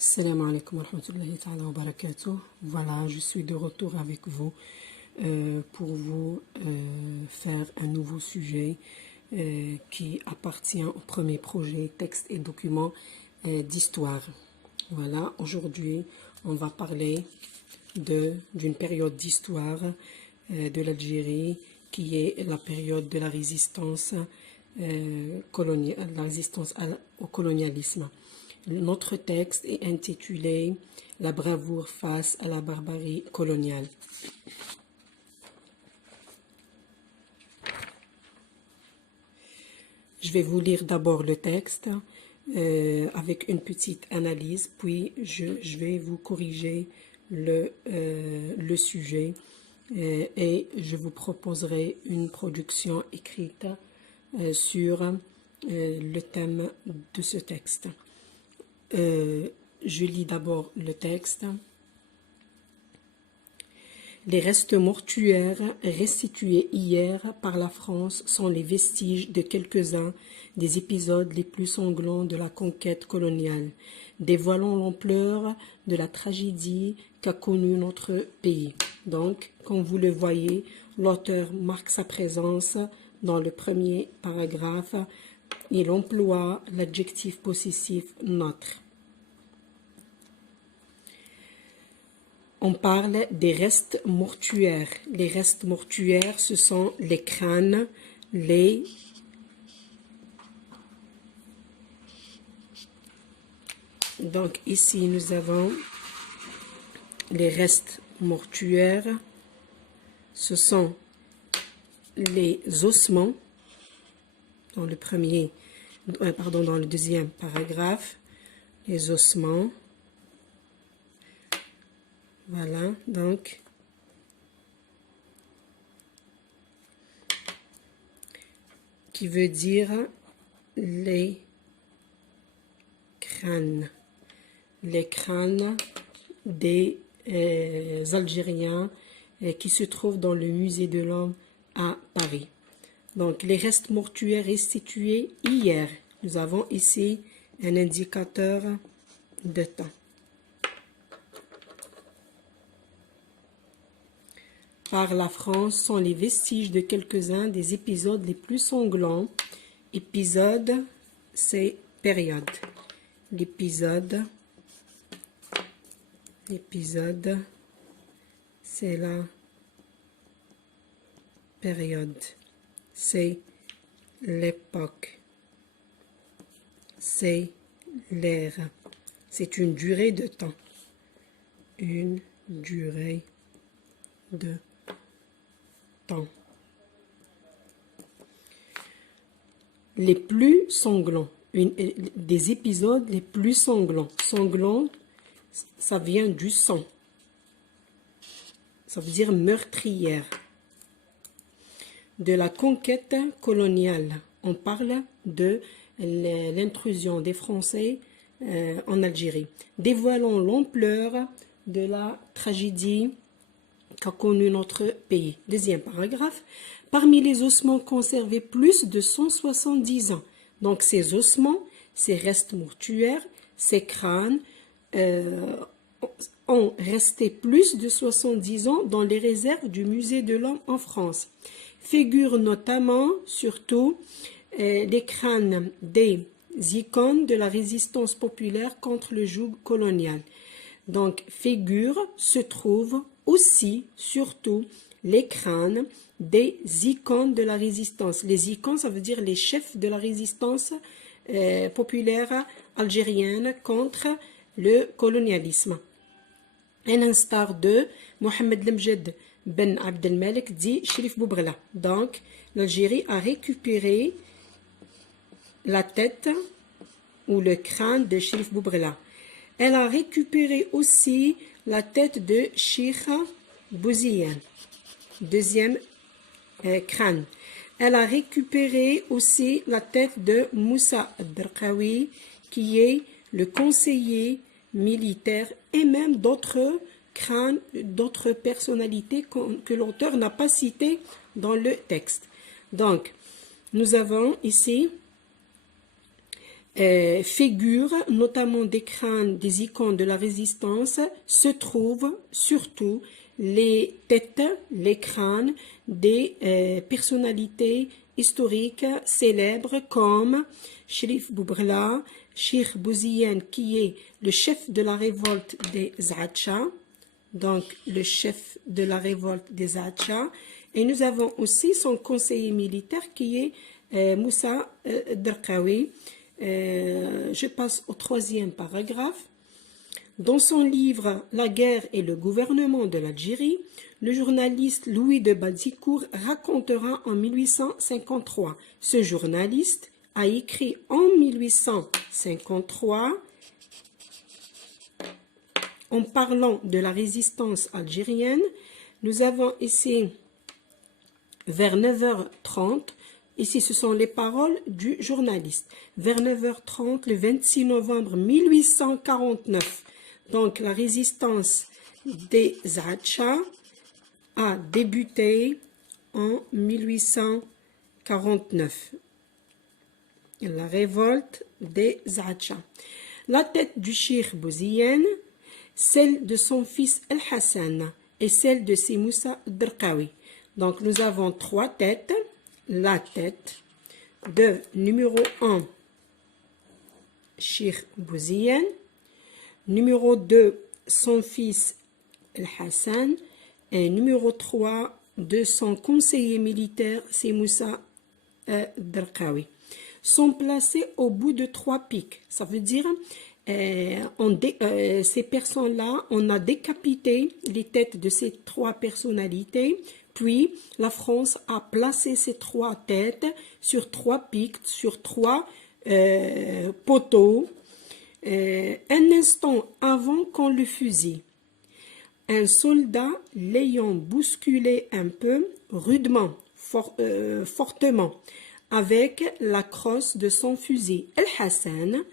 Salam alaikum wa rahmatullahi ta'ala wa barakatuh. Voilà, je suis de retour avec vous pour vous faire un nouveau sujet qui appartient au premier projet texte et documents d'histoire. Voilà, aujourd'hui, on va parler d'une période d'histoire de l'Algérie qui est la période de la résistance coloniale, la résistance au colonialisme. Notre texte est intitulé « La bravoure face à la barbarie coloniale ». Je vais vous lire d'abord le texte avec une petite analyse, puis je vais vous corriger le sujet et je vous proposerai une production écrite sur le thème de ce texte. Je lis d'abord le texte. Les restes mortuaires restitués hier par la France sont les vestiges de quelques-uns des épisodes les plus sanglants de la conquête coloniale, dévoilant l'ampleur de la tragédie qu'a connue notre pays. Donc, comme vous le voyez, l'auteur marque sa présence dans le premier paragraphe. Il emploie l'adjectif possessif « notre ». On parle des restes mortuaires. Les restes mortuaires, ce sont les crânes, Donc ici, nous avons les restes mortuaires. Ce sont les ossements. Dans le deuxième paragraphe, les ossements. Voilà, donc, qui veut dire les crânes des Algériens qui se trouvent dans le musée de l'Homme à Paris. Donc, les restes mortuaires restitués hier. Nous avons ici un indicateur de temps. Par la France sont les vestiges de quelques-uns des épisodes les plus sanglants. Épisode, c'est période. L'épisode, c'est la période. C'est l'époque. C'est l'ère. C'est une durée de temps. Une durée de temps. Les plus sanglants. Des épisodes les plus sanglants. Sanglant, ça vient du sang. Ça veut dire meurtrière. De la conquête coloniale. On parle de l'intrusion des Français en Algérie. Dévoilant l'ampleur de la tragédie qu'a connu notre pays. Deuxième paragraphe. Parmi les ossements conservés plus de 170 ans. Donc ces ossements, ces restes mortuaires, ces crânes ont resté plus de 70 ans dans les réserves du musée de l'Homme en France. Figurent notamment, surtout, les crânes des icônes de la résistance populaire contre le joug colonial. Donc, se trouvent aussi, surtout, les crânes des icônes de la résistance. Les icônes, ça veut dire les chefs de la résistance populaire algérienne contre le colonialisme. À l'instar de Mohamed Lemjed Ben Abdelmalek dit Cherif Boubrela. Donc, l'Algérie a récupéré la tête ou le crâne de Cherif Boubrela. Elle a récupéré aussi la tête de Cheikh Bouziane. Deuxième crâne. Elle a récupéré aussi la tête de Moussa Darqawi, qui est le conseiller militaire, et même d'autres crânes, d'autres personnalités que l'auteur n'a pas citées dans le texte. Donc, nous avons ici figures, notamment des crânes des icônes de la résistance, se trouvent surtout les têtes, les crânes des personnalités historiques célèbres comme Cherif Boubrla, Cheikh Bouziane qui est le chef de la révolte des Zaatcha, donc le chef de la révolte des Zaatcha, et nous avons aussi son conseiller militaire qui est Moussa Derkaoui. Je passe au troisième paragraphe. Dans son livre « La guerre et le gouvernement de l'Algérie », le journaliste Louis de Badzicourt racontera en 1853. Ce journaliste a écrit en 1853, en parlant de la résistance algérienne. Nous avons ici, vers 9h30, ici ce sont les paroles du journaliste, vers 9h30, le 26 novembre 1849, donc la résistance des Zaatcha a débuté en 1849. La révolte des Zaatcha. La tête du Cheikh Bouziane, celle de son fils El-Hassan et celle de Moussa Derkaoui. Donc nous avons trois têtes. La tête de numéro 1, Cheikh Bouziane, numéro 2, son fils El-Hassan, et numéro 3 de son conseiller militaire, c'est Moussa Derkaoui, sont placés au bout de 3 pics. Ça veut dire, ces personnes-là, on a décapité les têtes de ces 3 personnalités, puis la France a placé ces 3 têtes sur 3 pics, sur 3 poteaux, un instant avant qu'on le fusille. Un soldat l'ayant bousculé un peu, rudement, fortement, avec la crosse de son fusil. El-Hassan,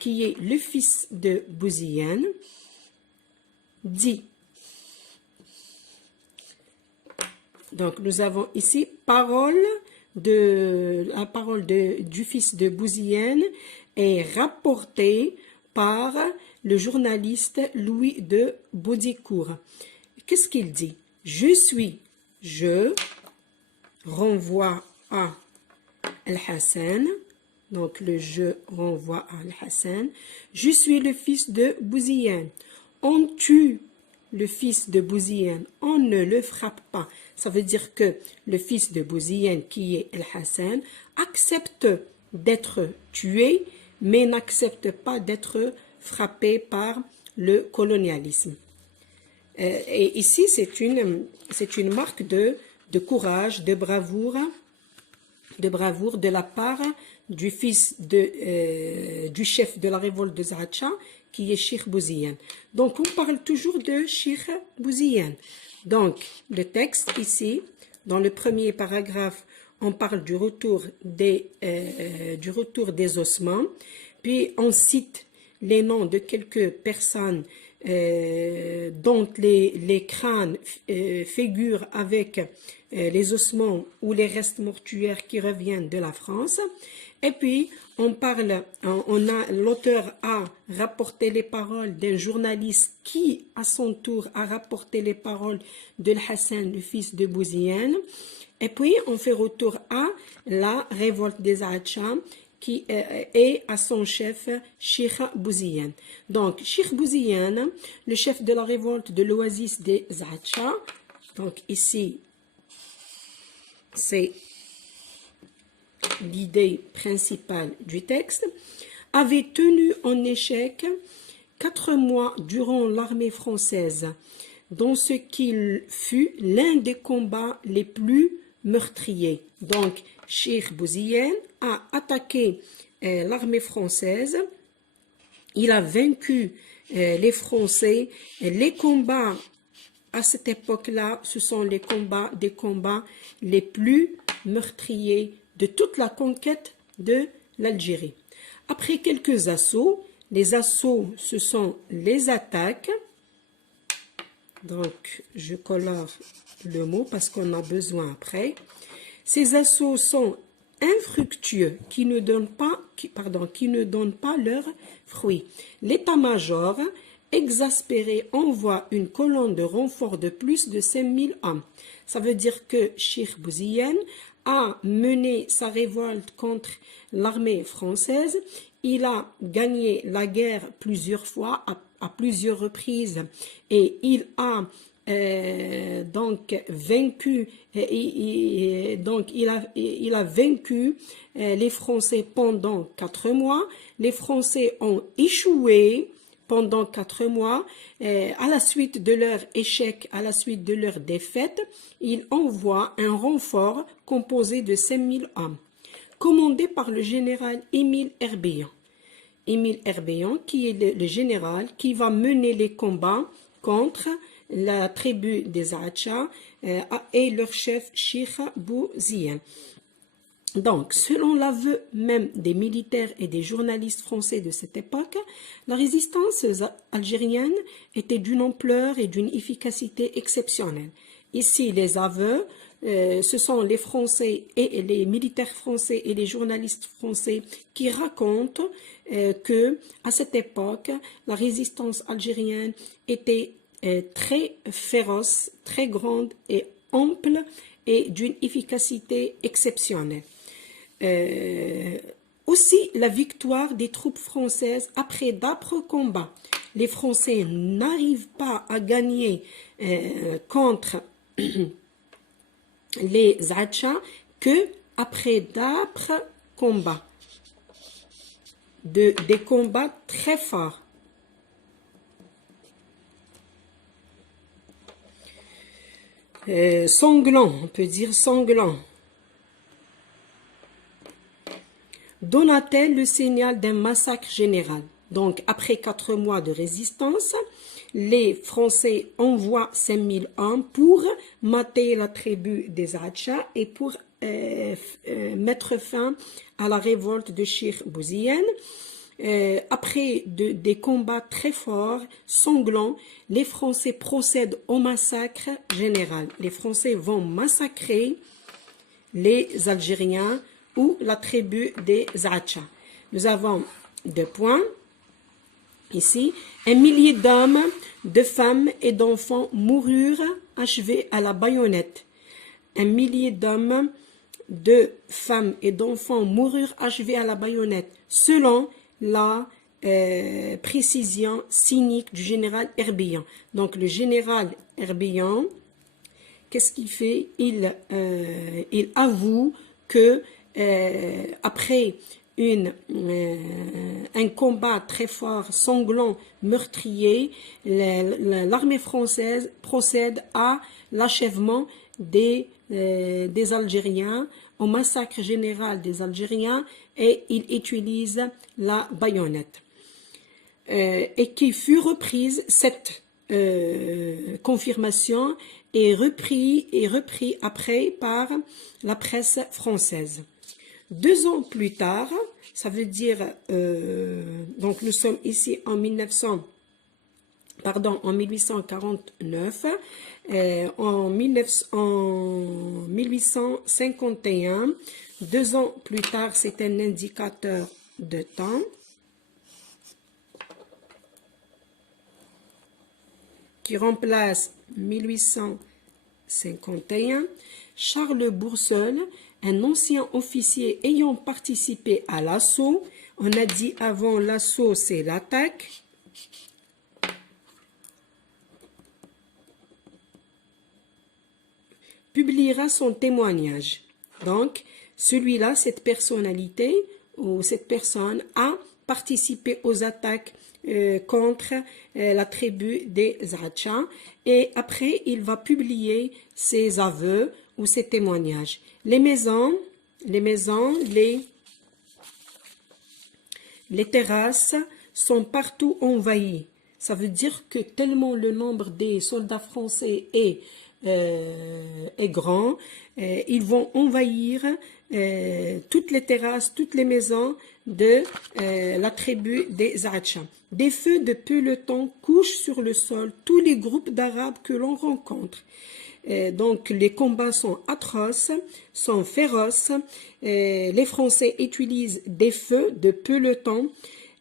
qui est le fils de Bouziane, dit. Donc nous avons ici la parole du fils de Bouziane est rapportée par le journaliste Louis de Badzicourt. Qu'est-ce qu'il dit? Je renvoie à Al-Hassan, donc le je renvoie à Al-Hassan, je suis le fils de Bouziane. On tue le fils de Bouziane, on ne le frappe pas. Ça veut dire que le fils de Bouziane, qui est Al-Hassan, accepte d'être tué, mais n'accepte pas d'être frappé par le colonialisme. Et ici, c'est une marque de courage, de bravoure de la part du fils du chef de la révolte de Zaatcha, qui est Cheikh Bouziane. Donc, on parle toujours de Cheikh Bouziane. Donc, le texte ici, dans le premier paragraphe, on parle du retour des ossements, puis on cite les noms de quelques personnes dont les crânes figurent avec les ossements ou les restes mortuaires qui reviennent de la France. Et puis, l'auteur a rapporté les paroles d'un journaliste qui, à son tour, a rapporté les paroles de Hassan, le fils de Bouziane. Et puis, on fait retour à la révolte des Zaatcha, qui est à son chef, Cheikh Bouziane. Donc, Cheikh Bouziane, le chef de la révolte de l'oasis des Zaatcha, donc ici, c'est l'idée principale du texte, avait tenu en échec 4 mois durant l'armée française, dans ce qu'il fut l'un des combats les plus meurtriers. Donc, Cheikh Bouziane a attaqué l'armée française, il a vaincu les Français. Les combats à cette époque-là, ce sont des combats les plus meurtriers de toute la conquête de l'Algérie. Après quelques assauts, les assauts, ce sont les attaques. Donc, je colore le mot parce qu'on a besoin après. Ces assauts sont infructueux qui ne donnent pas leurs fruits. L'état-major, exaspéré, envoie une colonne de renfort de plus de 5000 hommes. Ça veut dire que Cheikh Bouziane a mené sa révolte contre l'armée française. Il a gagné la guerre plusieurs fois, à plusieurs reprises, et il a donc vaincu, il a vaincu les Français pendant 4 mois. Les Français ont échoué pendant 4 mois. À la suite de leur échec, à la suite de leur défaite, il envoie un renfort composé de 5000 hommes, commandé par le général Émile Herbéan. Émile Herbéan, qui est le général qui va mener les combats contre la tribu des Acha et leur chef Cheikh Bouziane. Donc, selon l'aveu même des militaires et des journalistes français de cette époque, la résistance algérienne était d'une ampleur et d'une efficacité exceptionnelle. Ici, les aveux, ce sont les Français et les militaires français et les journalistes français qui racontent que à cette époque, la résistance algérienne était très féroce, très grande et ample et d'une efficacité exceptionnelle. Aussi, la victoire des troupes françaises après d'âpres combats. Les Français n'arrivent pas à gagner contre les Acha que après d'âpres combats, des combats très forts. Sanglant, on peut dire sanglant. Donna-t-elle le signal d'un massacre général? Donc, après 4 mois de résistance, les Français envoient 5000 hommes pour mater la tribu des Acha et pour mettre fin à la révolte de Cheikh Bouziane. Après des combats très forts, sanglants, les Français procèdent au massacre général. Les Français vont massacrer les Algériens ou la tribu des Acha. Nous avons 2 points. Ici, 1 millier d'hommes, de femmes et d'enfants moururent achevés à la baïonnette. 1 millier d'hommes, de femmes et d'enfants moururent achevés à la baïonnette, selon la précision cynique du général Herbéan. Donc le général Herbéan, qu'est-ce qu'il fait? Il avoue que après un combat très fort, sanglant, meurtrier, l'armée française procède à l'achèvement des Algériens, au massacre général des Algériens, et il utilise la baïonnette. Et qui fut reprise, cette confirmation est repris après par la presse française. 2 ans plus tard, ça veut dire, donc nous sommes ici en 1849, en 1851, 2 ans plus tard, c'est un indicateur de temps, qui remplace 1851, Charles Bourseul, un ancien officier ayant participé à l'assaut, on a dit avant l'assaut c'est l'attaque, publiera son témoignage. Donc, celui-là, cette personnalité ou cette personne a participé aux attaques contre la tribu des Acha, et après il va publier ses aveux ou ses témoignages. Les terrasses sont partout envahies. Ça veut dire que tellement le nombre des soldats français est grand, ils vont envahir toutes les terrasses, toutes les maisons de la tribu des Acha. Des feux de peloton couchent sur le sol tous les groupes d'Arabes que l'on rencontre. Donc les combats sont atroces, sont féroces. Les Français utilisent des feux de peloton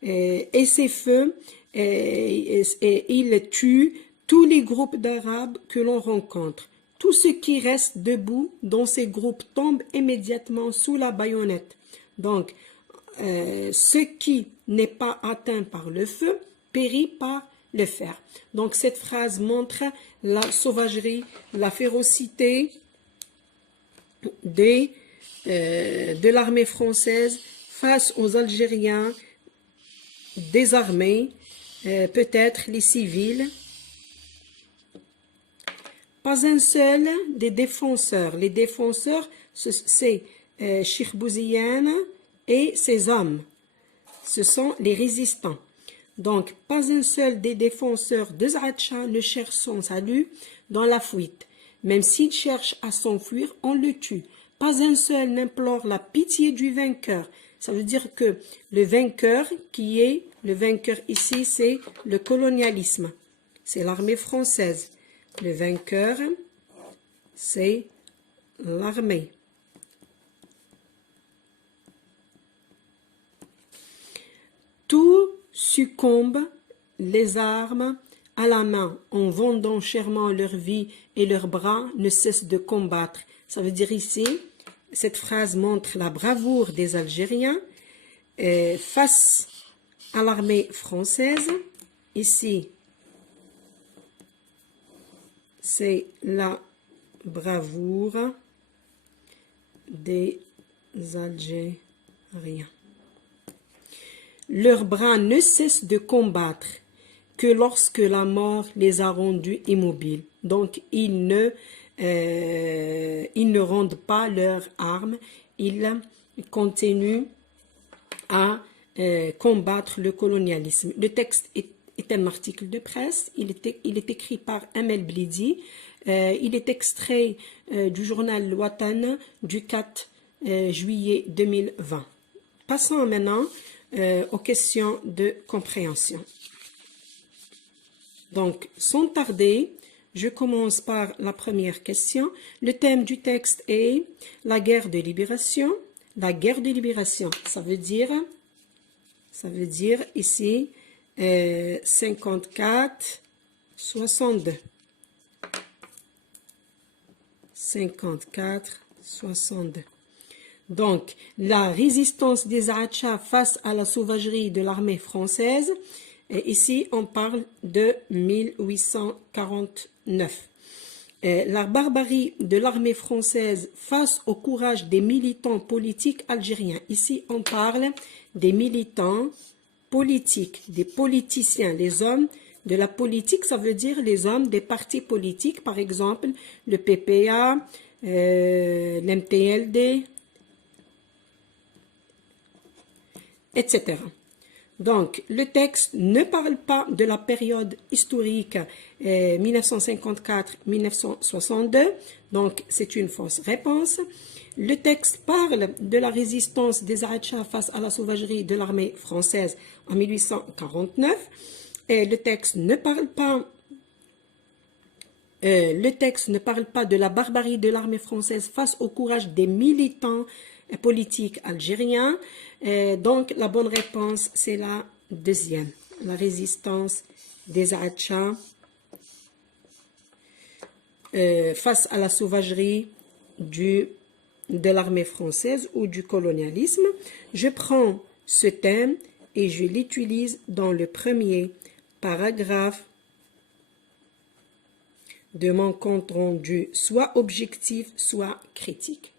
et ces feux, ils tuent tous les groupes d'Arabes que l'on rencontre. Tout ce qui reste debout dans ces groupes tombe immédiatement sous la baïonnette. Donc, ce qui n'est pas atteint par le feu périt par le fer. Donc, cette phrase montre la sauvagerie, la férocité de l'armée française face aux Algériens désarmés, peut-être les civils. Pas un seul des défenseurs. Les défenseurs, c'est Cheikh Bouziyane et ses hommes. Ce sont les résistants. Donc, pas un seul des défenseurs de Zahra Shah ne cherche son salut dans la fuite. Même s'il cherche à s'enfuir, on le tue. Pas un seul n'implore la pitié du vainqueur. Ça veut dire que le vainqueur ici, c'est le colonialisme. C'est l'armée française. Le vainqueur, c'est l'armée. Tout succombe, les armes à la main, en vendant chèrement leur vie et leurs bras ne cessent de combattre. Ça veut dire ici, cette phrase montre la bravoure des Algériens face à l'armée française. Ici, c'est la bravoure des Algériens. Leurs bras ne cessent de combattre que lorsque la mort les a rendus immobiles. Donc, ils ne rendent pas leurs armes, ils continuent à combattre le colonialisme. Le texte est un article de presse, il est écrit par Amel Blidi, il est extrait du journal Watan du 4 juillet 2020. Passons maintenant aux questions de compréhension. Donc, sans tarder, je commence par la première question. Le thème du texte est la guerre de libération. La guerre de libération, ça veut dire ici 54, 62. 54, 62. Donc, la résistance des Zahra Shah face à la sauvagerie de l'armée française, et ici on parle de 1849. La barbarie de l'armée française face au courage des militants politiques algériens. Ici on parle des militants politiques, des politiciens, les hommes de la politique, ça veut dire les hommes des partis politiques, par exemple le PPA, l'MTLD, etc. Donc, le texte ne parle pas de la période historique 1954-1962, donc c'est une fausse réponse. Le texte parle de la résistance des Zahra Shah face à la sauvagerie de l'armée française en 1849. Et le texte ne parle pas de la barbarie de l'armée française face au courage des militants politiques algériens. Donc, la bonne réponse, c'est la deuxième. La résistance des Zahra Shah face à la sauvagerie de l'armée française ou du colonialisme. Je prends ce thème et je l'utilise dans le premier paragraphe de mon compte rendu, soit objectif, soit critique.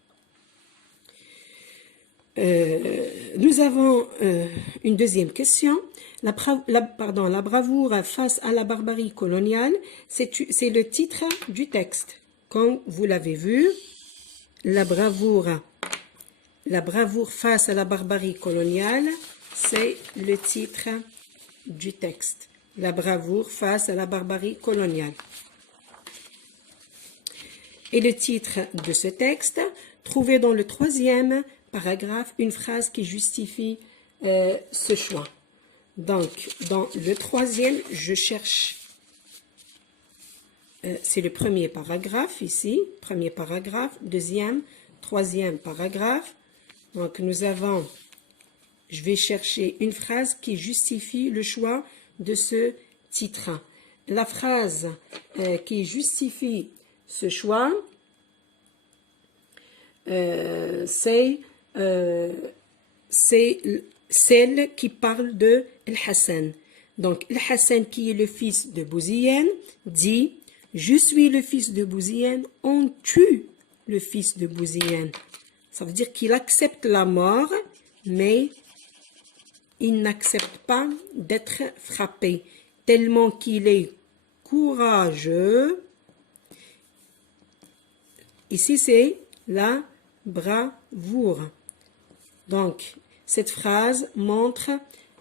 Nous avons une deuxième question. La bravoure face à la barbarie coloniale, c'est le titre du texte. Comme vous l'avez vu, la bravoure face à la barbarie coloniale, c'est le titre du texte. La bravoure face à la barbarie coloniale. Et le titre de ce texte, trouvez dans le troisième paragraphe une phrase qui justifie ce choix. Donc, dans le troisième, je cherche c'est le premier paragraphe ici, premier paragraphe, deuxième, troisième paragraphe. Donc nous avons, je vais chercher une phrase qui justifie le choix de ce titre. La phrase qui justifie ce choix, c'est celle qui parle de El-Hassan. Donc, El-Hassan, qui est le fils de Bouziyane, dit « Je suis le fils de Bouziyane, on tue le fils de Bouziyane ». Ça veut dire qu'il accepte la mort, mais il n'accepte pas d'être frappé, tellement qu'il est courageux. Ici, c'est la bravoure. Donc, cette phrase montre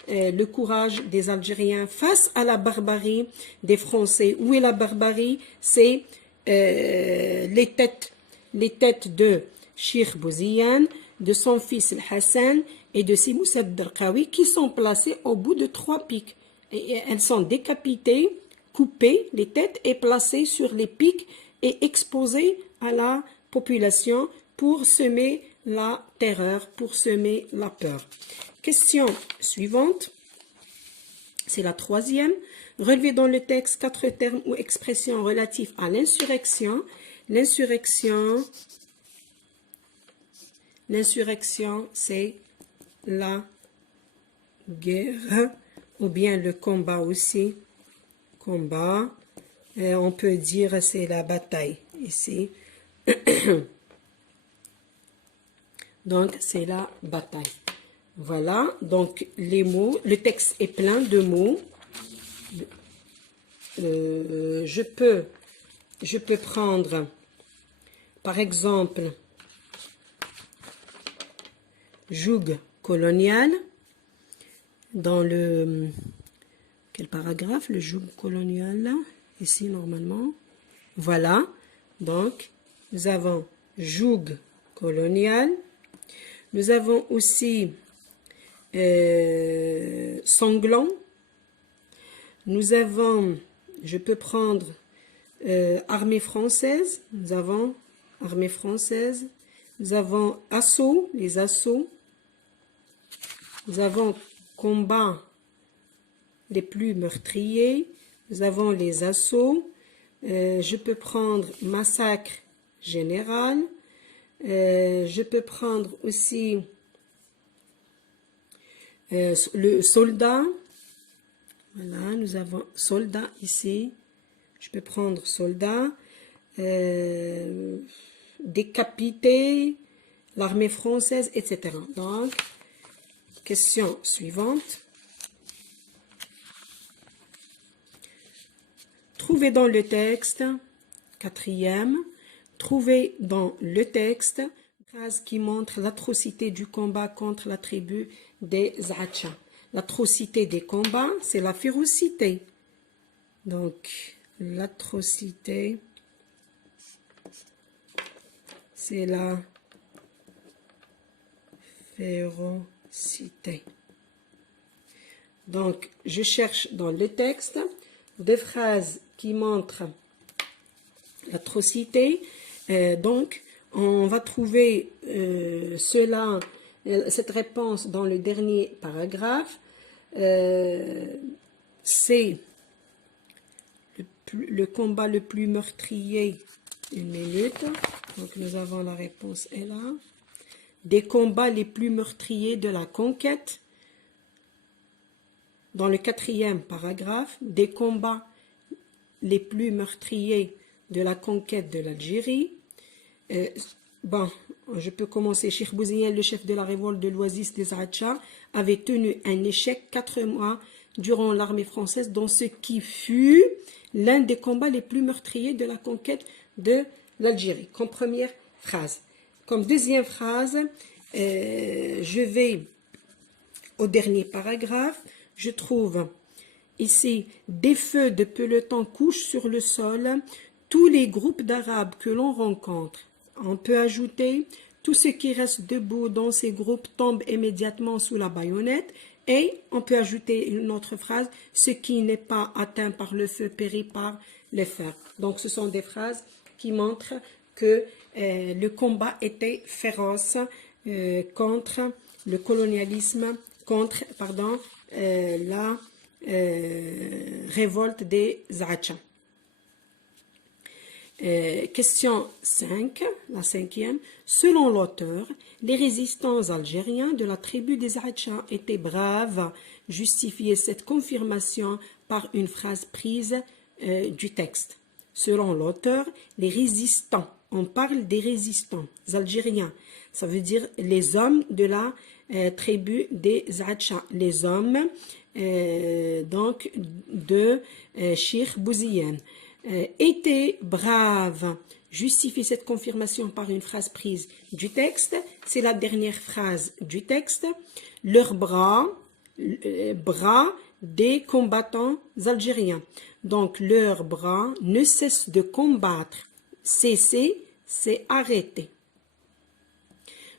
le courage des Algériens face à la barbarie des Français. Où est la barbarie? C'est les têtes de Cheikh Bouziyane, de son fils Hassan et de Si Moussa Darqawi qui sont placées au bout de 3 pics. Et elles sont décapitées, coupées, les têtes, et placées sur les pics et exposées à la population pour semer la terreur, pour semer la peur. Question suivante, c'est la 3e. Relevez dans le texte 4 termes ou expressions relatifs à l'insurrection. L'insurrection, c'est la guerre, ou bien le combat aussi. Combat, on peut dire c'est la bataille ici. Donc, c'est la bataille. Voilà, donc les mots, le texte est plein de mots. Je peux prendre, par exemple, joug colonial. Dans le... Quel paragraphe? Le joug colonial, là, ici, normalement. Voilà, donc, nous avons joug colonial. Nous avons aussi sanglant. Nous avons, je peux prendre armée française. Nous avons armée française. Nous avons assaut, les assauts. Nous avons combat les plus meurtriers. Nous avons les assauts. Je peux prendre massacre général. Je peux prendre aussi le soldat. Voilà, nous avons soldat ici. Je peux prendre soldat. Décapité, l'armée française, etc. Donc, question suivante. Trouvez dans le texte, 4e, trouvez dans le texte une phrase qui montre l'atrocité du combat contre la tribu des Zaacha. L'atrocité des combats, c'est la férocité. Donc, l'atrocité, c'est la férocité. Donc, je cherche dans le texte des phrases qui montrent l'atrocité. Donc, on va trouver cette réponse dans le dernier paragraphe. C'est le combat le plus meurtrier. Une minute. Donc, nous avons la réponse est là. Des combats les plus meurtriers de la conquête. Dans le 4e paragraphe, des combats les plus meurtriers de la conquête de l'Algérie. Bon, je peux commencer. Cheikh Bouziyane, le chef de la révolte de l'Oasis des Zaacha, avait tenu un échec 4 mois durant l'armée française dans ce qui fut l'un des combats les plus meurtriers de la conquête de l'Algérie. Comme première phrase. Comme deuxième phrase, je vais au dernier paragraphe. Je trouve ici des feux de peloton couchent sur le sol tous les groupes d'Arabes que l'on rencontre. On peut ajouter tout ce qui reste debout dans ces groupes tombe immédiatement sous la baïonnette Et on peut ajouter une autre phrase, ce qui n'est pas atteint par le feu périt par le fer. Donc, ce sont des phrases qui montrent que le combat était féroce contre le colonialisme, contre, la révolte des Zaracha. Question 5, la cinquième. Selon l'auteur, les résistants algériens de la tribu des Zaracha étaient braves. Justifiez cette confirmation par une phrase prise du texte. Selon l'auteur, les résistants, on parle des résistants algériens, ça veut dire les hommes de la tribu des Zaracha, les hommes donc de Cheikh Bouziane. Étaient braves. Justifie cette confirmation par une phrase prise du texte. C'est la dernière phrase du texte. Leurs bras des combattants algériens. Donc, leurs bras ne cessent de combattre. Cesser, c'est arrêter.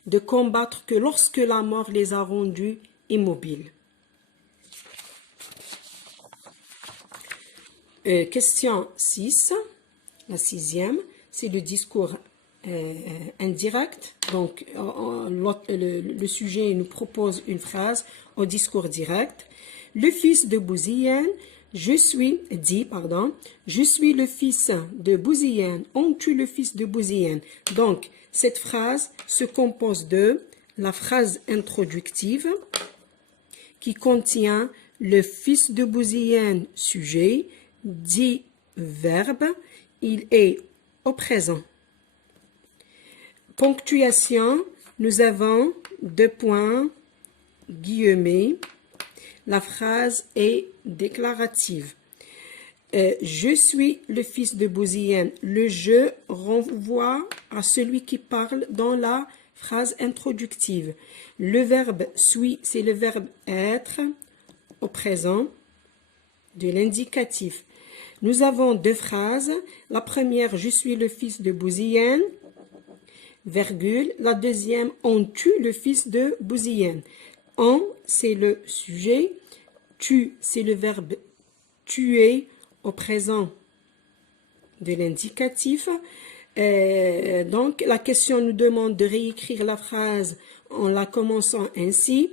De combattre que lorsque la mort les a rendus immobiles. Question 6, la sixième, c'est le discours indirect. Donc, le sujet nous propose une phrase au discours direct. Le fils de Bouziane, je suis le fils de Bouziane, on tue le fils de Bouziane. Donc, cette phrase se compose de la phrase introductive qui contient le fils de Bouziane, sujet, dit verbe, il est au présent. Ponctuation, nous avons 2 points, guillemets. La phrase est déclarative. Je suis le fils de Bouziane. Le je renvoie à celui qui parle dans la phrase introductive. Le verbe suis, c'est le verbe être au présent de l'indicatif. Nous avons 2 phrases. La première, je suis le fils de Bouziane, virgule. La deuxième, on tue le fils de Bouziane. On, c'est le sujet. Tu, c'est le verbe tuer au présent de l'indicatif. Donc, la question nous demande de réécrire la phrase en la commençant ainsi.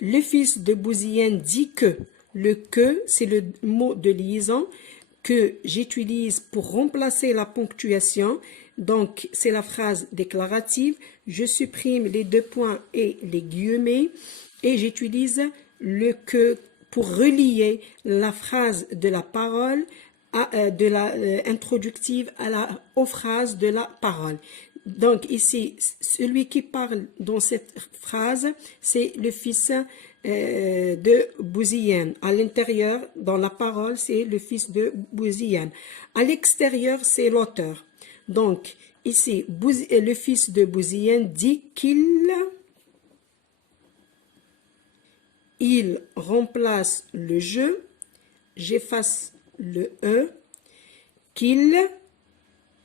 Le fils de Bouziane dit que. Le que, c'est le mot de liaison que j'utilise pour remplacer la ponctuation. Donc, c'est la phrase déclarative. Je supprime les 2 points et les guillemets et j'utilise le que pour relier la phrase de la parole introductive aux phrases de la parole. Donc, ici, celui qui parle dans cette phrase, c'est le fils de Bouziane. À l'intérieur, dans la parole, c'est le fils de Bouziane. À l'extérieur, c'est l'auteur. Donc, ici, le fils de Bouziane dit il remplace le je, j'efface le e, qu'il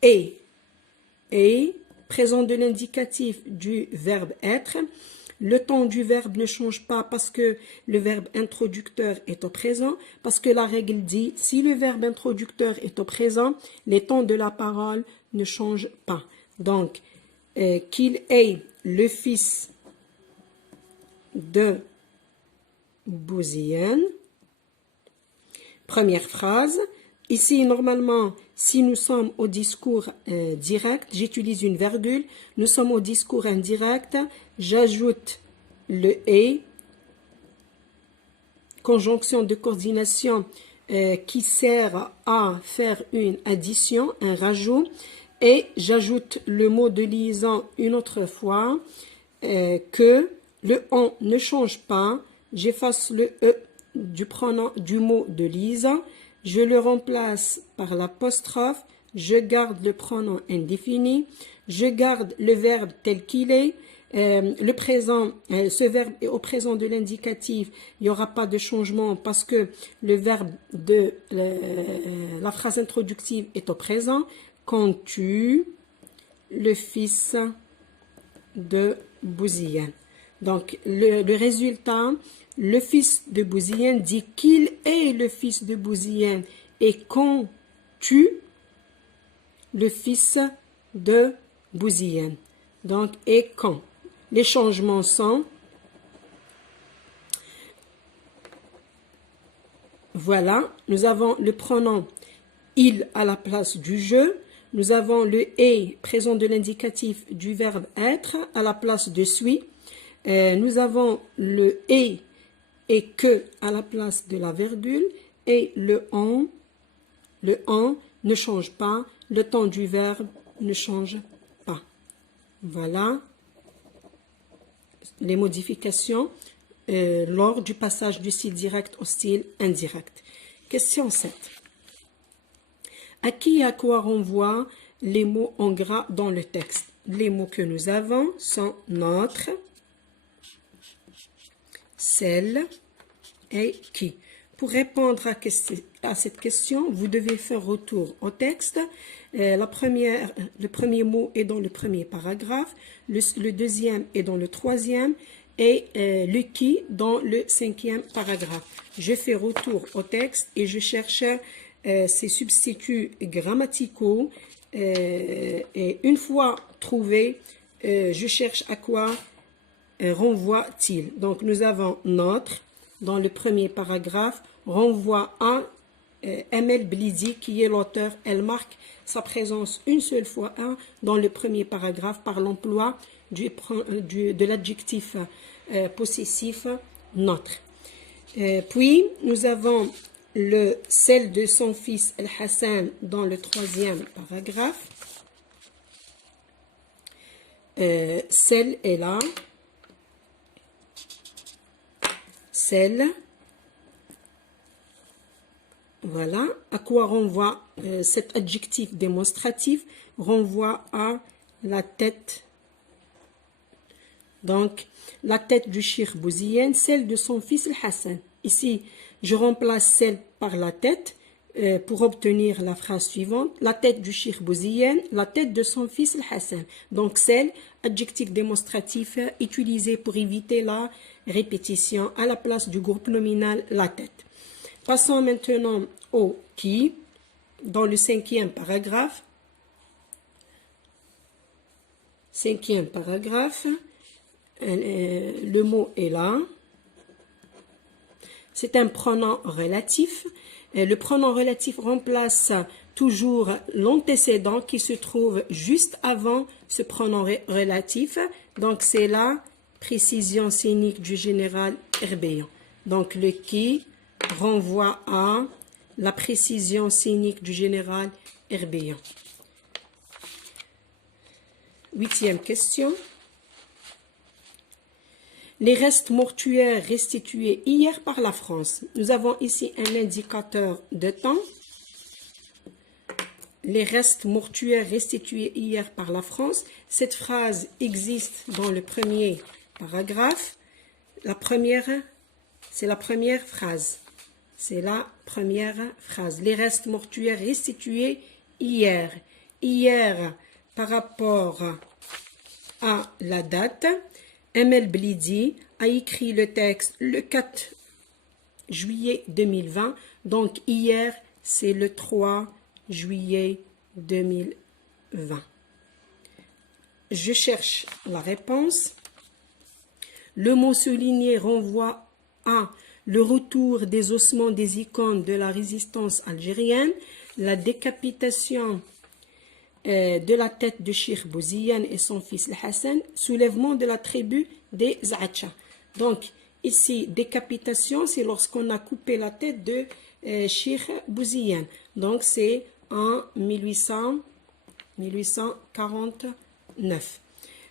est présent de l'indicatif du verbe être. Le temps du verbe ne change pas parce que le verbe introducteur est au présent, parce que la règle dit si le verbe introducteur est au présent, les temps de la parole ne changent pas. Donc, qu'il est le fils de Bouziane. Première phrase. Ici, normalement, si nous sommes au discours direct, j'utilise une virgule. Nous sommes au discours indirect, j'ajoute le « et », conjonction de coordination qui sert à faire une addition, un rajout, et j'ajoute le mot de liaison une autre fois, que le « on » ne change pas, j'efface le « e » du mot de liaison, je le remplace par l'apostrophe, je garde le pronom indéfini, je garde le verbe tel qu'il est, le présent, ce verbe est au présent de l'indicatif, il n'y aura pas de changement parce que le verbe de la phrase introductive est au présent, qu'on tue le fils de Bouziane. Donc, le résultat, le fils de Bouzien dit qu'il est le fils de Bouzien et qu'on tue le fils de Bouzien. Donc, et quand. Les changements sont, voilà, nous avons le pronom il à la place du je. Nous avons le est présent de l'indicatif du verbe être à la place de suis. Nous avons le et que à la place de la virgule et le en ne change pas, le temps du verbe ne change pas. Voilà les modifications lors du passage du style direct au style indirect. Question 7. À qui et à quoi renvoient les mots en gras dans le texte? Les mots que nous avons sont notre, celle et qui. Pour répondre à cette question, vous devez faire retour au texte. Le premier mot est dans le premier paragraphe, le deuxième est dans le troisième et le qui dans le cinquième paragraphe. Je fais retour au texte et je cherche ces substituts grammaticaux et une fois trouvé, je cherche à quoi renvoie-t-il. Donc nous avons notre dans le premier paragraphe renvoie à Emel Blidi qui est l'auteur. Elle marque sa présence une seule fois dans le premier paragraphe par l'emploi de l'adjectif possessif notre. Puis nous avons celle de son fils El-Hassan dans le troisième paragraphe. Celle est là. Celle. Voilà. À quoi renvoie cet adjectif démonstratif? Renvoie à la tête. Donc, la tête du Cheikh Bouzien, celle de son fils El-Hassan. Ici, je remplace celle par la tête pour obtenir la phrase suivante. La tête du Cheikh Bouzien, la tête de son fils El-Hassan. Donc, celle, adjectif démonstratif utilisé pour éviter la répétition à la place du groupe nominal la tête. Passons maintenant au qui, dans le cinquième paragraphe. Cinquième paragraphe, le mot est là. C'est un pronom relatif. Le pronom relatif remplace toujours l'antécédent qui se trouve juste avant ce pronom relatif. Donc, c'est la précision scénique du général Herbéan. Donc, le qui renvoie à la précision scénique du général Herbéan. Huitième question. Les restes mortuaires restitués hier par la France. Nous avons ici un indicateur de temps. Les restes mortuaires restitués hier par la France. Cette phrase existe dans le premier paragraphe. C'est la première phrase. C'est la première phrase. Les restes mortuaires restitués hier. Hier, par rapport à la date, Emel Blidi a écrit le texte le 4 juillet 2020. Donc, hier, c'est le 3 juillet 2020. Je cherche la réponse. Le mot souligné renvoie à le retour des ossements des icônes de la résistance algérienne, la décapitation de la tête de Cheikh Bouzien et son fils Hassan, soulèvement de la tribu des Zaatcha. Donc, ici, décapitation, c'est lorsqu'on a coupé la tête de Cheikh Bouzien. Donc, c'est en 1849.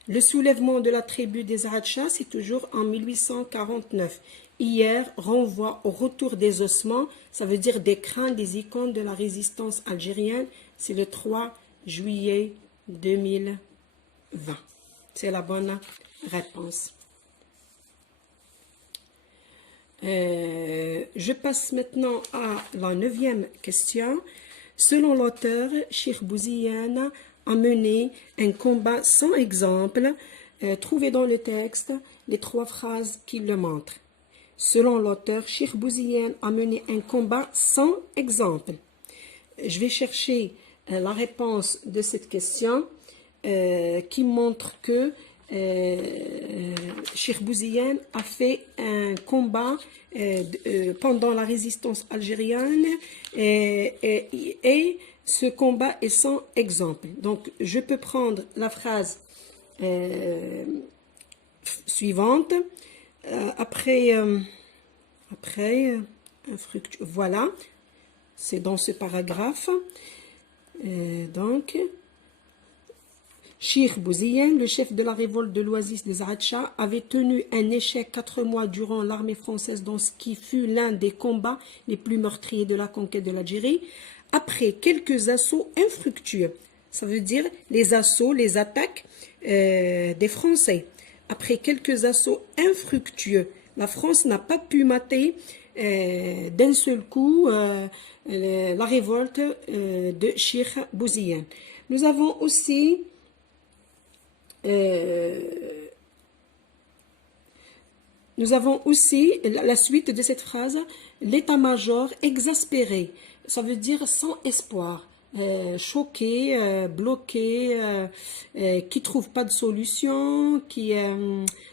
Le soulèvement de la tribu des Zaatcha, c'est toujours en 1849. Hier renvoie au retour des ossements, ça veut dire des crânes des icônes de la résistance algérienne. C'est le 3 juillet 2020. C'est la bonne réponse. Je passe maintenant à la 9e question. Selon l'auteur, Cheikh Bouzien a mené un combat sans exemple trouvez dans le texte les 3 phrases qui le montrent. Selon l'auteur, Cheikh Bouziyane a mené un combat sans exemple. Je vais chercher la réponse de cette question qui montre que Cheikh Bouziyane a fait un combat pendant la résistance algérienne et ce combat est sans exemple. Donc, je peux prendre la phrase suivante. Après, voilà, c'est dans ce paragraphe. Donc, Cheikh Bouziyane, le chef de la révolte de l'Oasis des Aratcha, avait tenu un échec 4 mois durant l'armée française dans ce qui fut l'un des combats les plus meurtriers de la conquête de l'Algérie, après quelques assauts infructueux. Ça veut dire les assauts, les attaques des Français. Après quelques assauts infructueux, la France n'a pas pu mater d'un seul coup la révolte de Cheikh Bouziyane. Nous avons aussi la suite de cette phrase, l'état-major exaspéré, ça veut dire sans espoir. Choqué, bloqué, qui trouve pas de solution, qui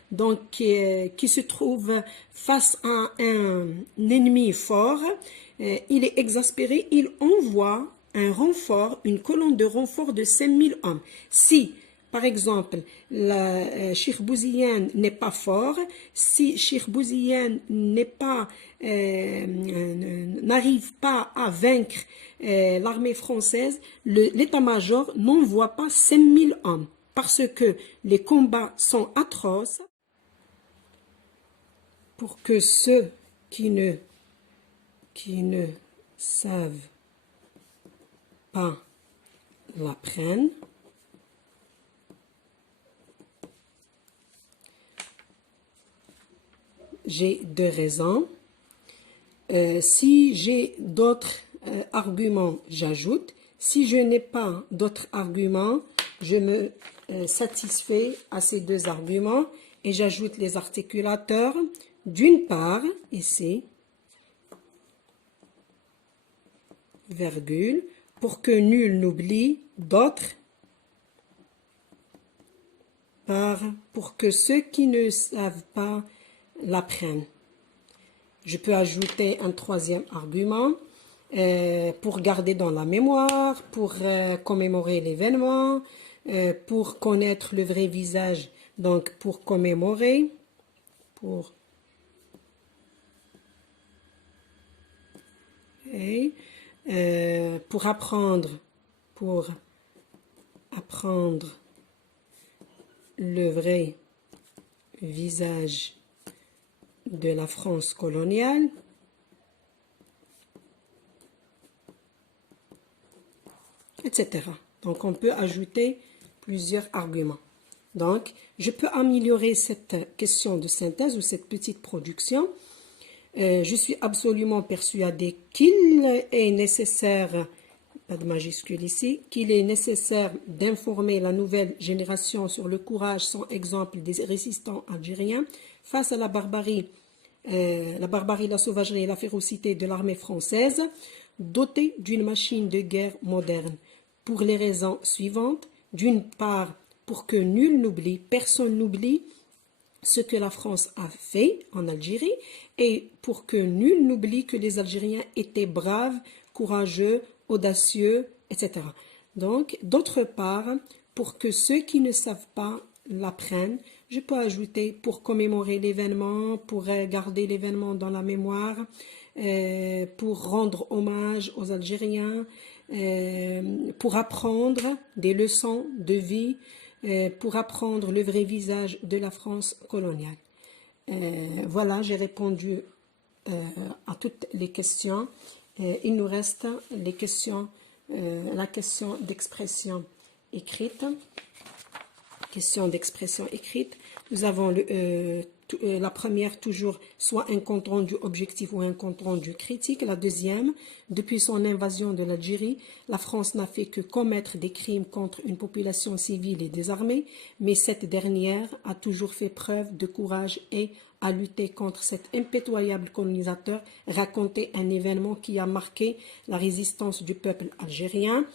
se trouve face à un ennemi fort, il est exaspéré, il envoie un renfort, une colonne de renfort de 5000 hommes. Si, par exemple, Cheikh Bouziyane n'est pas fort, si Cheikh Bouziyane n'arrive pas à vaincre l'armée française, l'état-major n'envoie pas 5000 hommes parce que les combats sont atroces. Pour que ceux qui ne savent pas l'apprennent, j'ai 2 raisons. Si j'ai d'autres arguments, j'ajoute. Si je n'ai pas d'autres arguments, je me satisfais à ces 2 arguments et j'ajoute les articulateurs. D'une part, ici, virgule, pour que nul n'oublie, d'autre part, pour que ceux qui ne savent pas l'apprennent. Je peux ajouter un 3e argument pour garder dans la mémoire, pour commémorer l'événement, pour connaître le vrai visage, donc pour commémorer, pour apprendre le vrai visage de la France coloniale, etc. Donc, on peut ajouter plusieurs arguments. Donc, je peux améliorer cette question de synthèse ou cette petite production. Je suis absolument persuadée qu'il est nécessaire, pas de majuscule ici, qu'il est nécessaire d'informer la nouvelle génération sur le courage sans exemple des résistants algériens face à la barbarie, la sauvagerie et la férocité de l'armée française, dotée d'une machine de guerre moderne, pour les raisons suivantes. D'une part, pour que nul n'oublie, personne n'oublie ce que la France a fait en Algérie, et pour que nul n'oublie que les Algériens étaient braves, courageux, audacieux, etc. Donc, d'autre part, pour que ceux qui ne savent pas l'apprennent, je peux ajouter pour commémorer l'événement, pour garder l'événement dans la mémoire, pour rendre hommage aux Algériens, pour apprendre des leçons de vie, pour apprendre le vrai visage de la France coloniale. Voilà, j'ai répondu à toutes les questions. Il nous reste les questions, la question d'expression écrite. Question d'expression écrite. Nous avons la première, toujours, soit un compte rendu objectif ou un compte rendu critique. La deuxième, depuis son invasion de l'Algérie, la France n'a fait que commettre des crimes contre une population civile et désarmée, mais cette dernière a toujours fait preuve de courage et a lutté contre cet impitoyable colonisateur, raconté un événement qui a marqué la résistance du peuple algérien.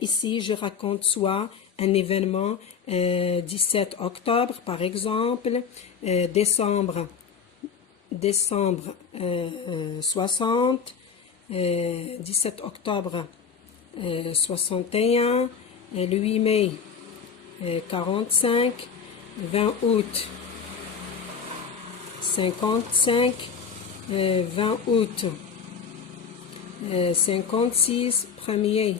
Ici, je raconte soit un événement 17 octobre, par exemple, décembre 60, 17 octobre 61, le 8 mai 45, 20 août 55, 20 août 56, 1er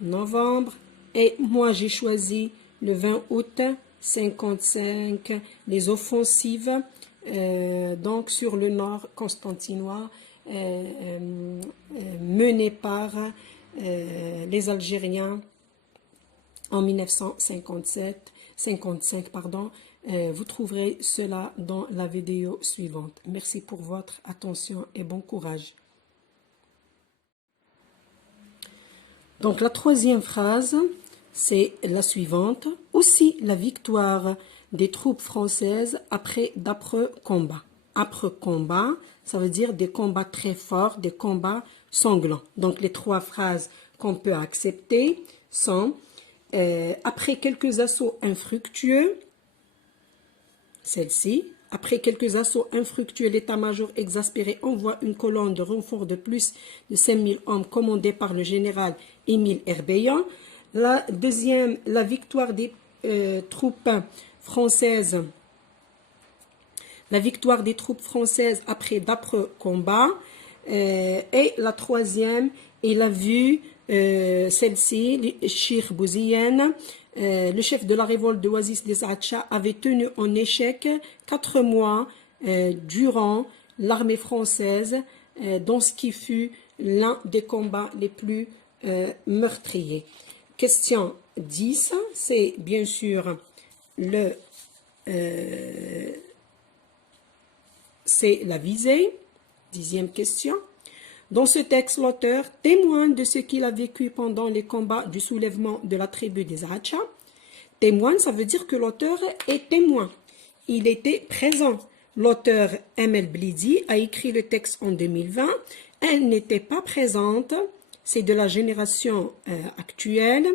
novembre, et moi j'ai choisi le 20 août 55, les offensives donc sur le nord constantinois menées par les Algériens en 1955, pardon. Vous trouverez cela dans la vidéo suivante. Merci pour votre attention et bon courage. Donc la troisième phrase, c'est la suivante. Aussi la victoire des troupes françaises après d'âpres combats. Âpres combats, ça veut dire des combats très forts, des combats sanglants. Donc les trois phrases qu'on peut accepter sont après quelques assauts infructueux, celle-ci. Après quelques assauts infructueux, l'état-major exaspéré envoie une colonne de renfort de plus de 5000 hommes commandée par le général Émile Herbeyant. La deuxième, la victoire des troupes françaises. La victoire des troupes françaises après d'âpres combats. Et la troisième est la vue, celle-ci, Cheikh Bouziyane, le chef de la révolte de Oasis des Atcha, avait tenu en échec 4 mois durant l'armée française dans ce qui fut l'un des combats les plus meurtriers. Question 10, c'est bien sûr c'est la visée. 10e question. Dans ce texte, l'auteur témoigne de ce qu'il a vécu pendant les combats du soulèvement de la tribu des Atcha. Témoigne, ça veut dire que l'auteur est témoin. Il était présent. L'auteur Emel Blidi a écrit le texte en 2020. Elle n'était pas présente. C'est de la génération actuelle.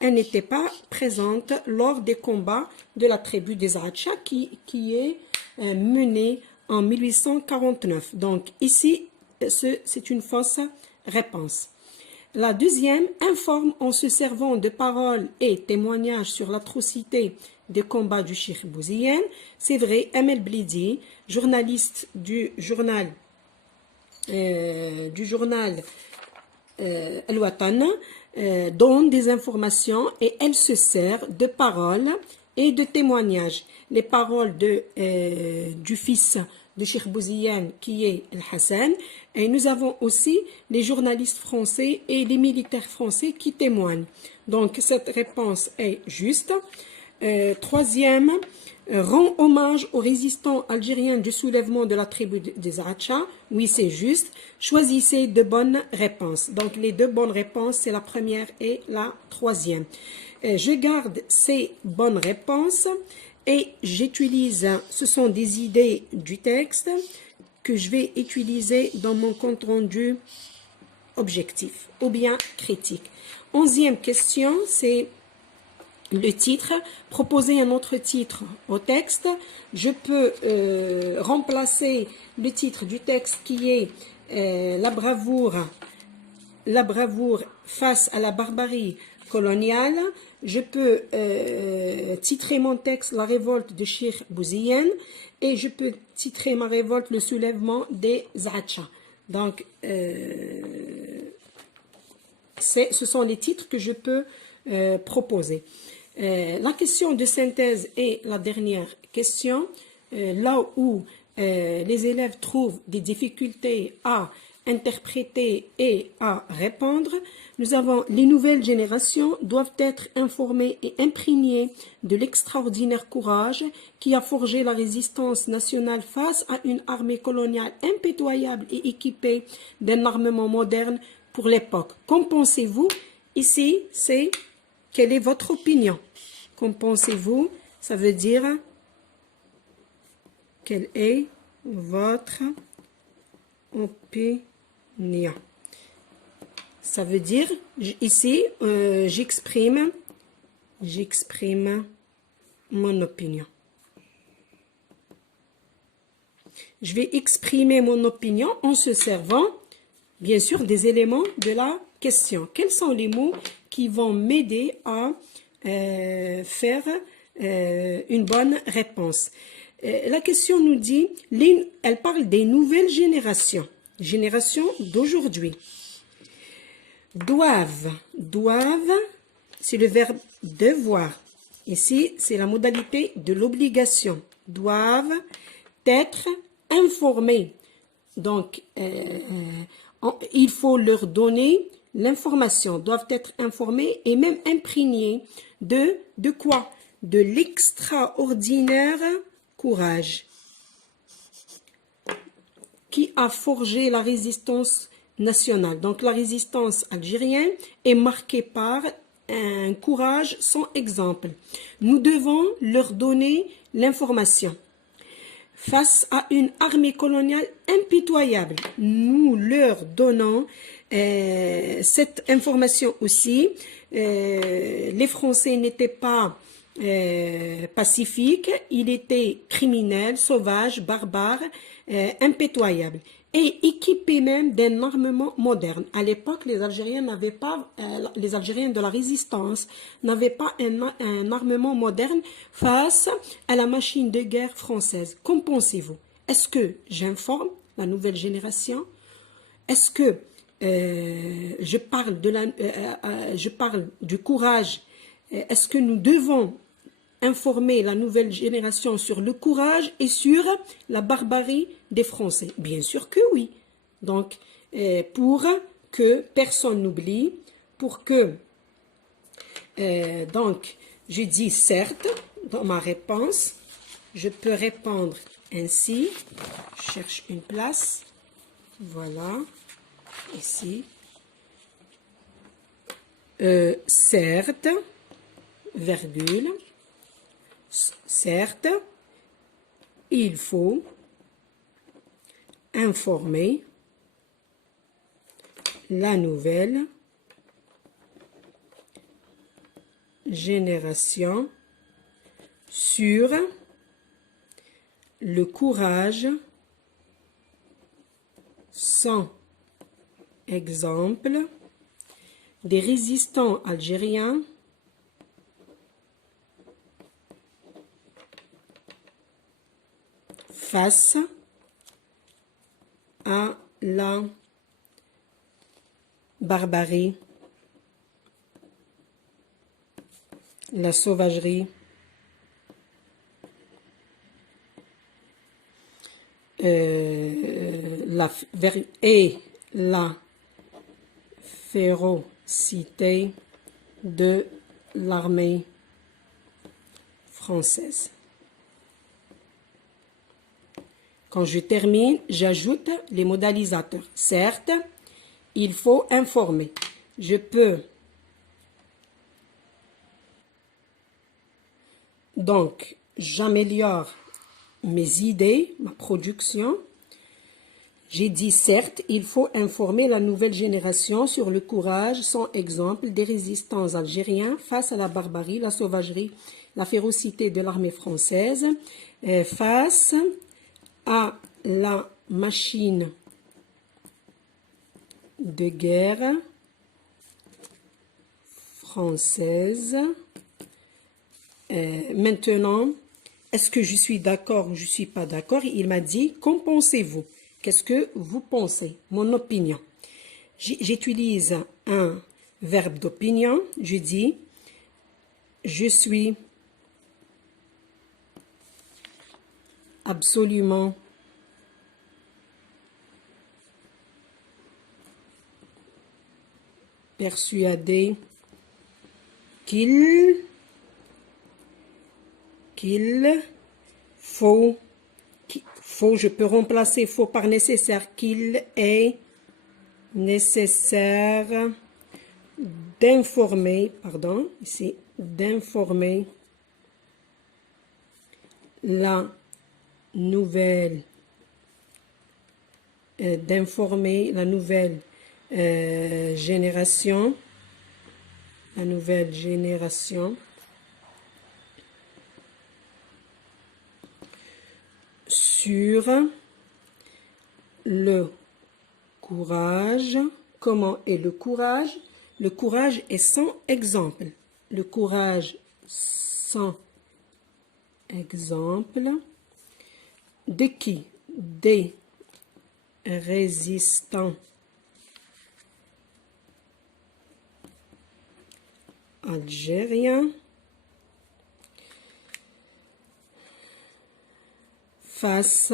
Elle n'était pas présente lors des combats de la tribu des Atcha qui est menée en 1849. Donc ici, c'est une fausse réponse. La deuxième informe en se servant de paroles et témoignages sur l'atrocité des combats du Cheikh Bouziyane. C'est vrai, Emel Blidi, journaliste du journal Al-Watan, donne des informations et elle se sert de paroles et de témoignages. Les paroles du fils de Cheikh Bouziyane qui est Al-Hassan, et nous avons aussi les journalistes français et les militaires français qui témoignent. Donc cette réponse est juste. Troisième, rend hommage aux résistants algériens du soulèvement de la tribu des Atcha. Oui, c'est juste. Choisissez de bonnes réponses. Donc les deux bonnes réponses, c'est la première et la troisième. Je garde ces bonnes réponses et j'utilise, ce sont des idées du texte que je vais utiliser dans mon compte rendu objectif ou bien critique. 11e question, c'est le titre. Proposer un autre titre au texte. Je peux remplacer le titre du texte qui est la bravoure face à la barbarie coloniale. Je peux titrer mon texte la révolte de Cheikh Bouziyane et je peux titrer ma révolte le soulèvement des Atcha. Donc ce sont les titres que je peux proposer. La question de synthèse est la dernière question. Là où les élèves trouvent des difficultés à interpréter et à répondre. Nous avons les nouvelles générations doivent être informées et imprégnées de l'extraordinaire courage qui a forgé la résistance nationale face à une armée coloniale impitoyable et équipée d'un armement moderne pour l'époque. Qu'en pensez-vous? Ici, c'est quelle est votre opinion? Qu'en pensez-vous? Ça veut dire quelle est votre opinion. Ça veut dire, ici, j'exprime mon opinion. Je vais exprimer mon opinion en se servant, bien sûr, des éléments de la question. Quels sont les mots qui vont m'aider à faire une bonne réponse? La question nous dit, elle parle des nouvelles générations d'aujourd'hui. Doivent, c'est le verbe devoir. Ici, c'est la modalité de l'obligation. Doivent être informés. Donc, il faut leur donner l'information. Doivent être informés et même imprégnés de quoi? De l'extraordinaire courage qui a forgé la résistance nationale. Donc la résistance algérienne est marquée par un courage sans exemple. Nous devons leur donner l'information. Face à une armée coloniale impitoyable, nous leur donnons cette information aussi. Les Français n'étaient pas pacifiques, ils étaient criminels, sauvages, barbares, impitoyables et équipés même d'un armement moderne. À l'époque, les Algériens n'avaient pas, les Algériens de la résistance n'avaient pas un armement moderne face à la machine de guerre française. Qu'en pensez-vous? Est-ce que j'informe la nouvelle génération? Est-ce que je parle du courage? Est-ce que nous devons informer la nouvelle génération sur le courage et sur la barbarie des Français? Bien sûr que oui. Donc, pour que personne n'oublie, pour que... donc, je dis certes dans ma réponse. Je peux répondre ainsi. Je cherche une place. Voilà. Ici. Certes, virgule. Certes, il faut informer la nouvelle génération sur le courage sans exemple des résistants algériens face à la barbarie, la sauvagerie, la férocité de l'armée française. Quand je termine, j'ajoute les modalisateurs. Certes, il faut informer. Je peux donc, j'améliore mes idées, ma production. J'ai dit certes, il faut informer la nouvelle génération sur le courage sans exemple des résistants algériens face à la barbarie, la sauvagerie, la férocité de l'armée française, face à la machine de guerre française. Maintenant, est-ce que je suis d'accord ou je ne suis pas d'accord? Il m'a dit, qu'en pensez-vous? Qu'est-ce que vous pensez? Mon opinion. J'utilise un verbe d'opinion. Je dis, je suis absolument persuadé qu'il faut, je peux remplacer faut par nécessaire, qu'il est nécessaire d'informer, pardon, ici, d'informer la nouvelle, génération, sur le courage. Comment est le courage? Le courage est sans exemple. Le courage sans exemple. De qui? Des résistants algériens face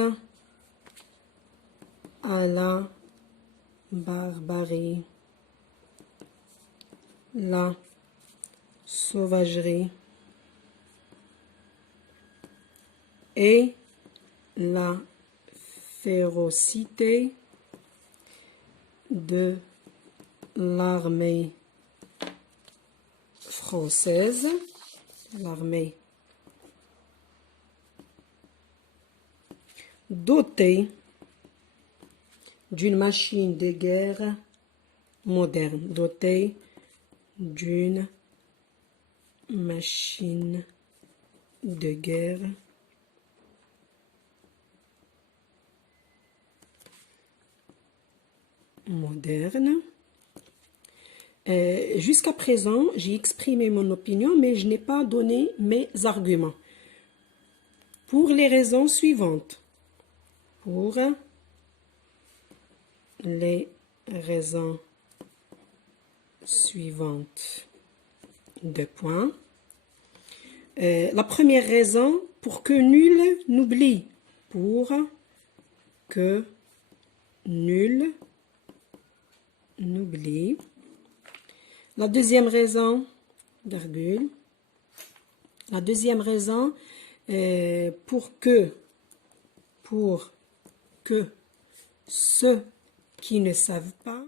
à la barbarie, la sauvagerie et la férocité de l'armée française, dotée d'une machine de guerre moderne, jusqu'à présent, j'ai exprimé mon opinion, mais je n'ai pas donné mes arguments. Pour les raisons suivantes. Deux points. La première raison, pour que nul n'oublie. Pour que nul n'oublie. La deuxième raison, virgule. La deuxième raison, pour que ceux qui ne savent pas